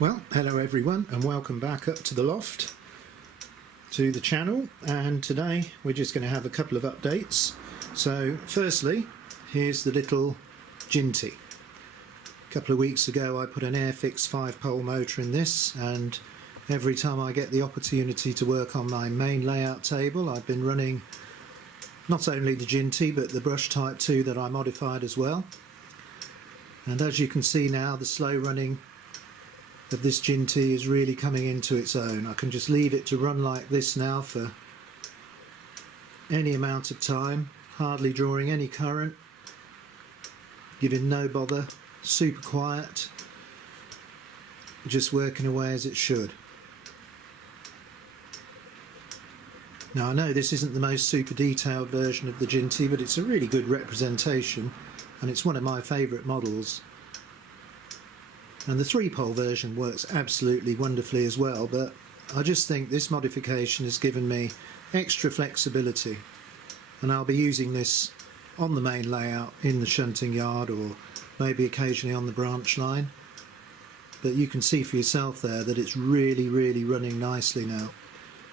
Well, hello everyone and welcome back up to the loft, to the channel, and today we're just going to have a couple of updates. So firstly, here's the little Jinty. A couple of weeks ago I put an Airfix 5-pole motor in this, and every time I get the opportunity to work on my main layout table I've been running not only the Jinty but the brush type 2 that I modified as well. And as you can see now, the slow running of this Jinty is really coming into its own. I can just leave it to run like this now for any amount of time, hardly drawing any current, giving no bother, super quiet, just working away as it should. Now I know this isn't the most super detailed version of the Jinty, but it's a really good representation and it's one of my favourite models. And the 3-pole version works absolutely wonderfully as well, but I just think this modification has given me extra flexibility, and I'll be using this on the main layout in the shunting yard or maybe occasionally on the branch line. But you can see for yourself there that it's really running nicely now.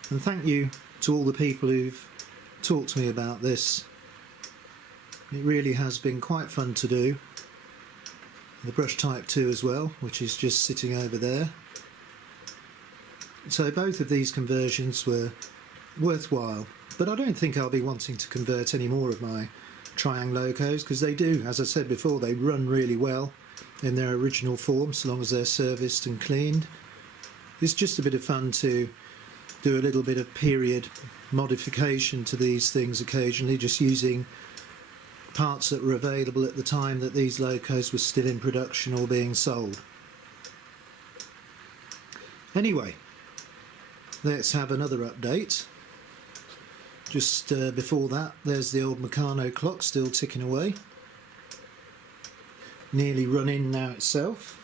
And thank you to all the people who've talked to me about this. It really has been quite fun to do. The brush type 2 as well, which is just sitting over there. So both of these conversions were worthwhile, but I don't think I'll be wanting to convert any more of my Triang locos, because they do, as I said before, they run really well in their original form so long as they're serviced and cleaned. It's just a bit of fun to do a little bit of period modification to these things occasionally, just using parts that were available at the time that these locos were still in production or being sold. Anyway, let's have another update. Just before that, there's the old Meccano clock still ticking away. Nearly run in now itself.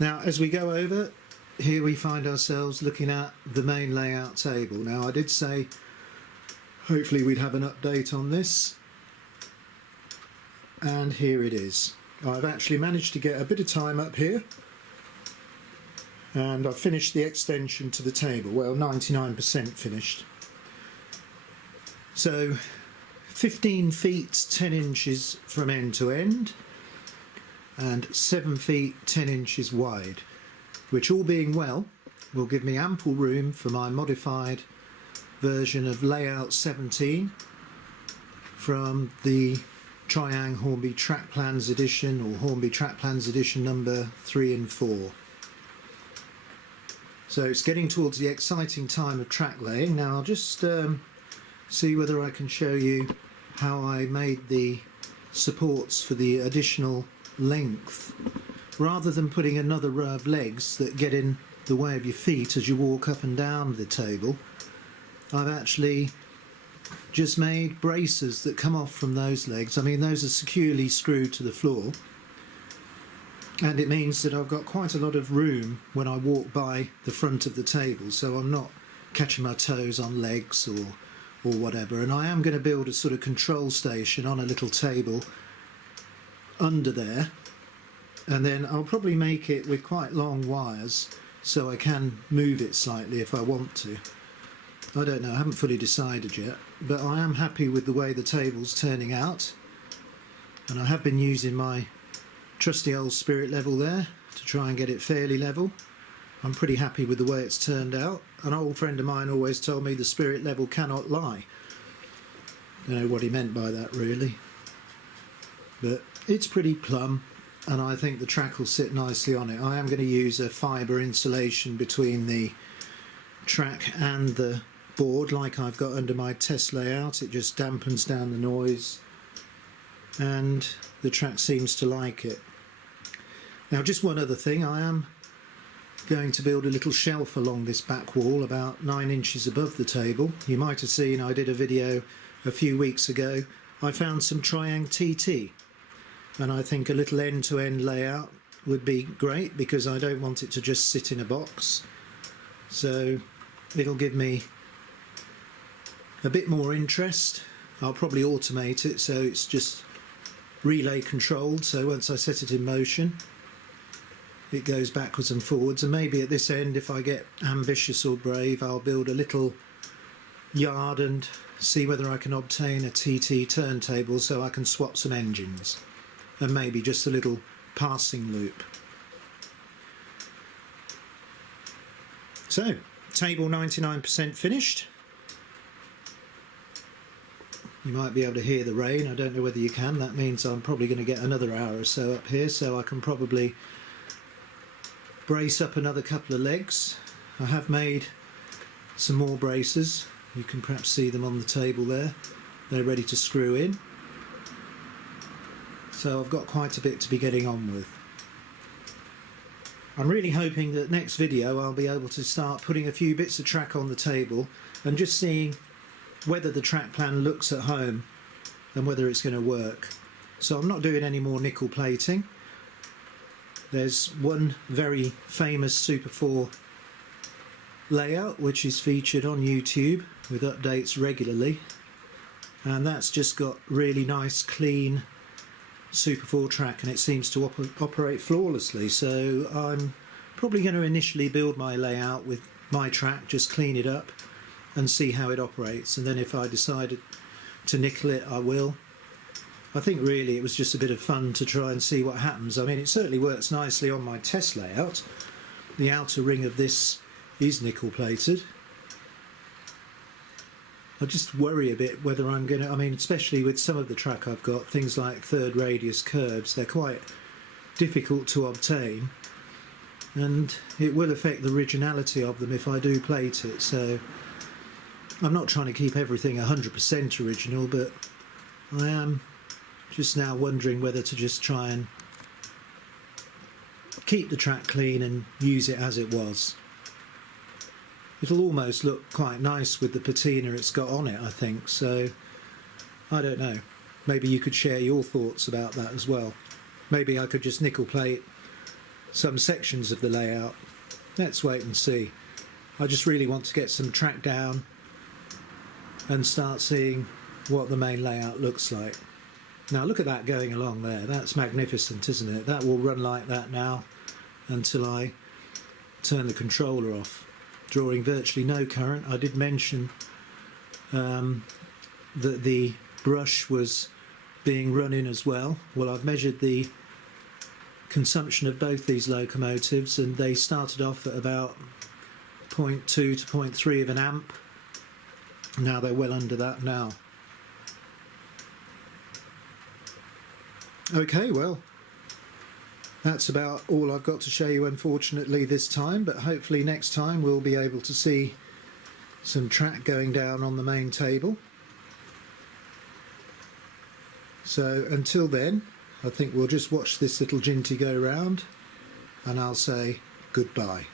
Now as we go over, here we find ourselves looking at the main layout table. Now I did say hopefully we'd have an update on this, and here it is. I've actually managed to get a bit of time up here, and I've finished the extension to the table, well 99% finished. So 15 feet 10 inches from end to end and 7 feet 10 inches wide, which all being well will give me ample room for my modified version of layout 17 from the Triang Hornby Track Plans Edition, or Hornby Track Plans Edition number 3 and 4. So it's getting towards the exciting time of track laying. Now I'll just see whether I can show you how I made the supports for the additional length. Rather than putting another row of legs that get in the way of your feet as you walk up and down the table, I've actually just made braces that come off from those legs. I mean, those are securely screwed to the floor, and it means that I've got quite a lot of room when I walk by the front of the table, so I'm not catching my toes on legs or whatever. And I am going to build a sort of control station on a little table under there, and then I'll probably make it with quite long wires so I can move it slightly if I want to. I don't know, I haven't fully decided yet, but I am happy with the way the table's turning out, and I have been using my trusty old spirit level there to try and get it fairly level. I'm pretty happy with the way it's turned out. An old friend of mine always told me the spirit level cannot lie. Don't know what he meant by that really, but it's pretty plumb, and I think the track will sit nicely on it. I am going to use a fibre insulation between the track and the board like I've got under my test layout. It just dampens down the noise, and the track seems to like it. Now just one other thing, I am going to build a little shelf along this back wall about 9 inches above the table. You might have seen I did a video a few weeks ago. I found some Triang TT, and I think a little end-to-end layout would be great because I don't want it to just sit in a box. So it'll give me a bit more interest. I'll probably automate it so it's just relay controlled, so once I set it in motion it goes backwards and forwards, and maybe at this end, if I get ambitious or brave, I'll build a little yard and see whether I can obtain a TT turntable so I can swap some engines, and maybe just a little passing loop. So, table 99% finished. You might be able to hear the rain. I don't know whether you can. That means I'm probably going to get another hour or so up here, so I can probably brace up another couple of legs. I have made some more braces. You can perhaps see them on the table there. They're ready to screw in. So I've got quite a bit to be getting on with. I'm really hoping that next video I'll be able to start putting a few bits of track on the table and just seeing whether the track plan looks at home and whether it's going to work. So I'm not doing any more nickel plating. There's one very famous Super 4 layout which is featured on YouTube with updates regularly, and that's just got really nice clean Super 4 track, and it seems to operate flawlessly. So I'm probably going to initially build my layout with my track, just clean it up and see how it operates, and then if I decided to nickel it, I will. I think really it was just a bit of fun to try and see what happens. I mean, it certainly works nicely on my test layout. The outer ring of this is nickel plated. I just worry a bit whether I'm going to, I mean, especially with some of the track I've got, things like third radius curbs, they're quite difficult to obtain, and it will affect the originality of them if I do plate it. So I'm not trying to keep everything 100% original, but I am just now wondering whether to just try and keep the track clean and use it as it was. It'll almost look quite nice with the patina it's got on it, I think, so I don't know. Maybe you could share your thoughts about that as well. Maybe I could just nickel plate some sections of the layout. Let's wait and see. I just really want to get some track down and start seeing what the main layout looks like. Now look at that going along there. That's magnificent, isn't it? That will run like that now until I turn the controller off, drawing virtually no current. I did mention that the brush was being run in as well. Well, I've measured the consumption of both these locomotives, and they started off at about 0.2 to 0.3 of an amp. Now they're well under that now. Okay, well, that's about all I've got to show you, unfortunately, this time, but hopefully next time we'll be able to see some track going down on the main table. So until then, I think we'll just watch this little Jinty go round, and I'll say goodbye.